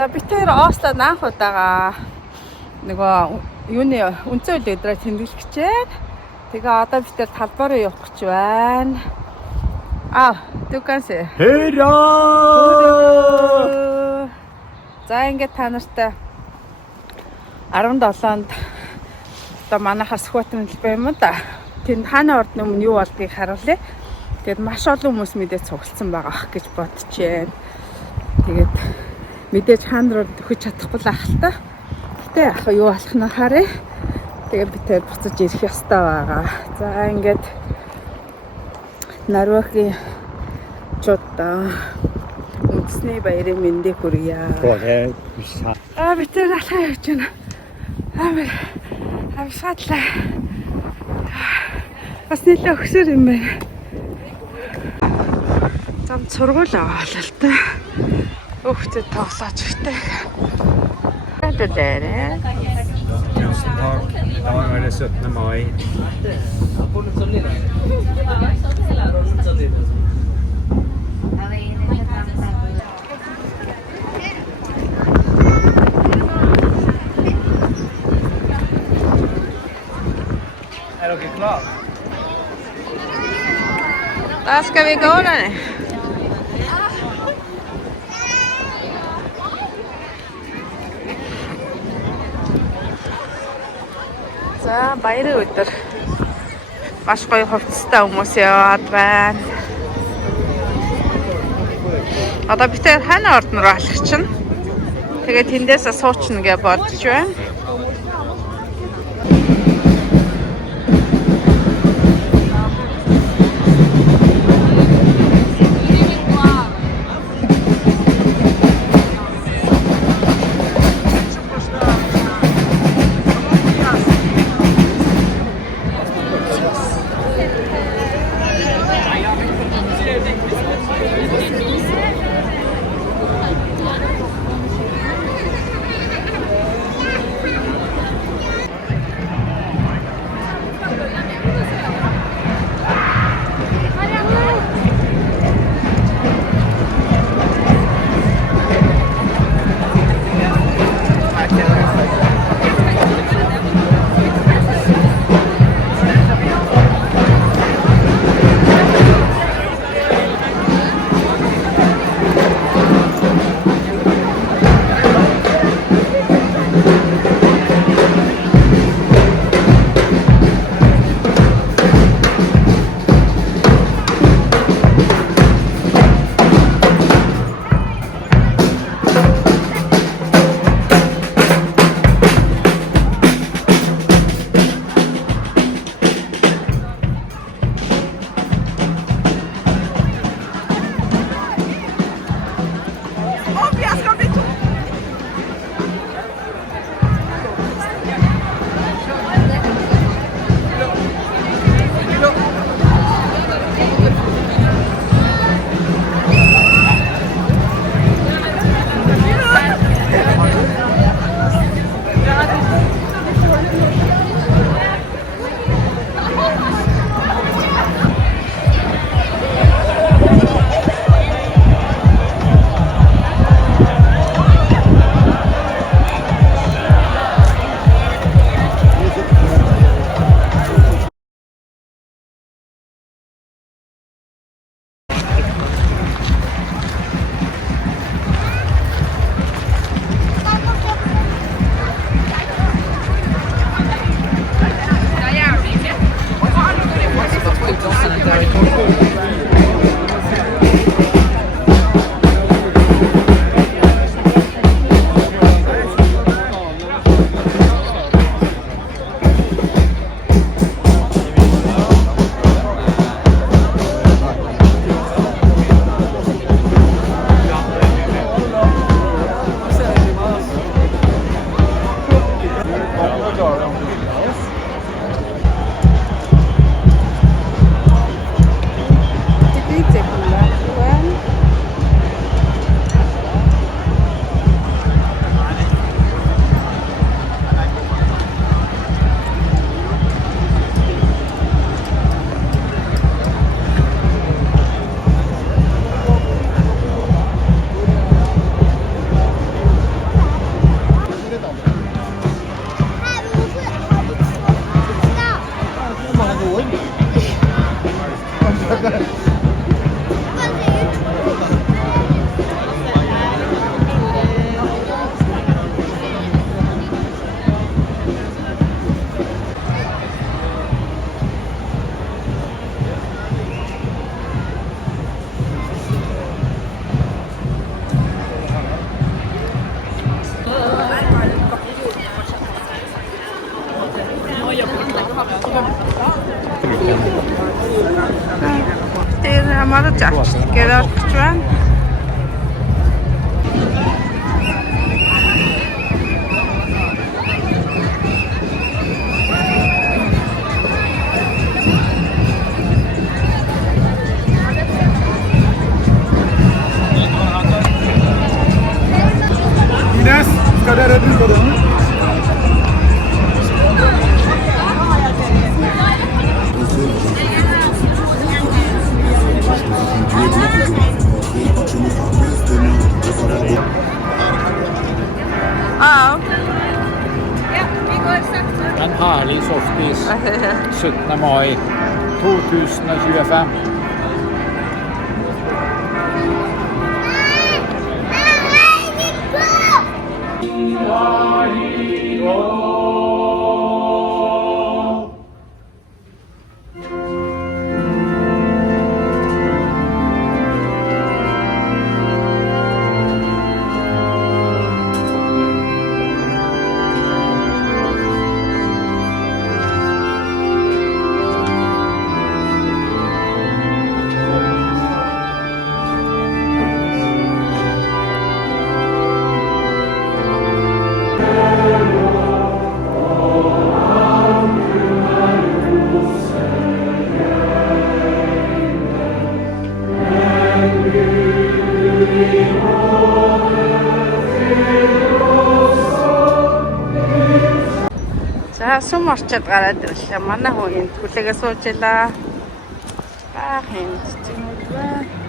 За бид тэр Осло анх удаага нөгөө юуны үнцэн үйл өдрөө тэмдэглэжээ. Тэгээ одоо бид тэр талбай руу явах гэж байна. Дүкансе. Хэрээ. За ингээд та нартай 17-нд одоо манайхаас хөөтмөл байм да. Тэнд хаана ордны өмнө юу болдгийг харуулъя. Тэгээд маш олон хүмүүс мэдээ цугласан байгаа ах гэж бодож байна. Тэгээд мэдээж хаан руу өгч чадахгүй л ах л та. Гэтэ яг юу болох нь харъя. Тэгээд бид тэр буцаж ирэх ёстой байгаа. За ингээд Норвегийн чудаа үндэсний баярын мэндийг хүргье. Бид тэр алхаа явж байна. Авсаадлаа. Бас нэлээ өгсөр юм байна. Зам сургууль аваа л та. Хүүхдэд тоглож ихтэй. Дээр. Där ska vi gå nu. За баярын өдөр. Маш гоё хувцастай хүмүүс яваад байна. Одоо бид тэр хаана ордон руу алхах чинь. Тэгээд тэндээсээ суучна гэж бодож байна. марж авч гэрэл өгч байна. Ines, kadar edin kadar. En herlig softis 17. mai 2025. За сум орчод гараад ирлээ. Манай хүн энд хүлээгээ суужлаа. Баах юм чимээ.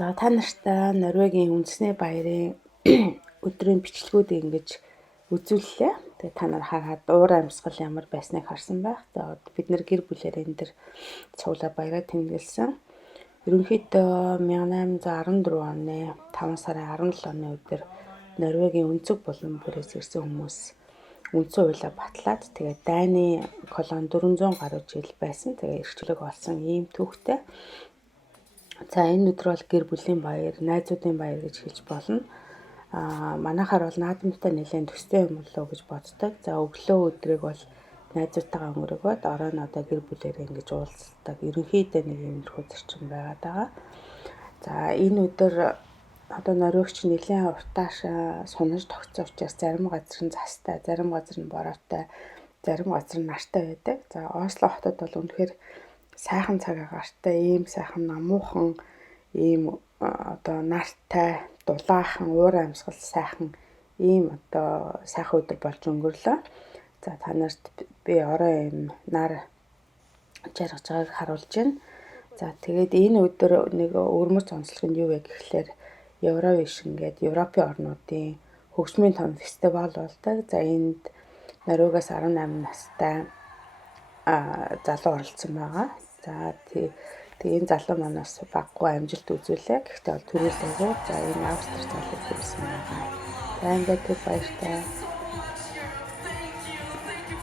За та нартай Норвегийн үндэсний баярын өдрийн бичлэгүүдийг ингэж үзүүллээ. Тэгээ та нар хараад уур амьсгал ямар байсныг харсан байх. За бид нэр гэр бүлээр энэ төр цуглаа баяраа тэмдэглэсэн. Ерөнхийдөө 1814 оны 5 сарын 17 оны өдөр Норвегийн өнцөг болон бүрээс ирсэн хүмүүс үндсэн хуулиа батлаад тэгээ дайны колон 400 гаруй жил байсан. Тэгээ эрхчлэг олсон ийм түүхтэй. За энэ өдөр бол гэр бүлийн баяр, найзуудын баяр гэж хэлж болно. Манайхаар бол наадамтай нэлээд төстэй юм болоо гэж боддог. За өглөө өдрийг бол найзуудтайгаа өнгөрөөгөөд орой нь одоо гэр бүлээрээ ингэж уулздаг. Ерөнхийдөө нэг иймэрхүү зарчим байгаад байгаа. За энэ өдөр одоо Норвегч нэлээд уртааш сунаж тогтсон учраас зарим газар нь застай, зарим газар нь бороотой, зарим газар нь нартай байдаг. За Осло хотод бол үнэхээр сайхан цаг агаартай, ийм сайхан намуухан, ийм одоо нартай, дулаахан, уур амьсгал сайхан ийм одоо сайхан өдөр болж өнгөрлөө. За та нарт би орой ийм нар жаргаж байгааг харуулж байна. За тэгээд энэ өдөр нэг өрмөц онцлог нь юу вэ гэхлээр Eurovision гэдэг Европын орнуудын хөгжмийн том фестивал болдог. За энд Норвегиас 18 настай залуу оролцсон байгаа. За тэгээ энэ залуу манаас баггүй амжилт үзүүлээ. Гэхдээ бол төрүүлээгүй. За энэ Австрали залуу төрүүлсэн байгаа. За ингээд баяртай.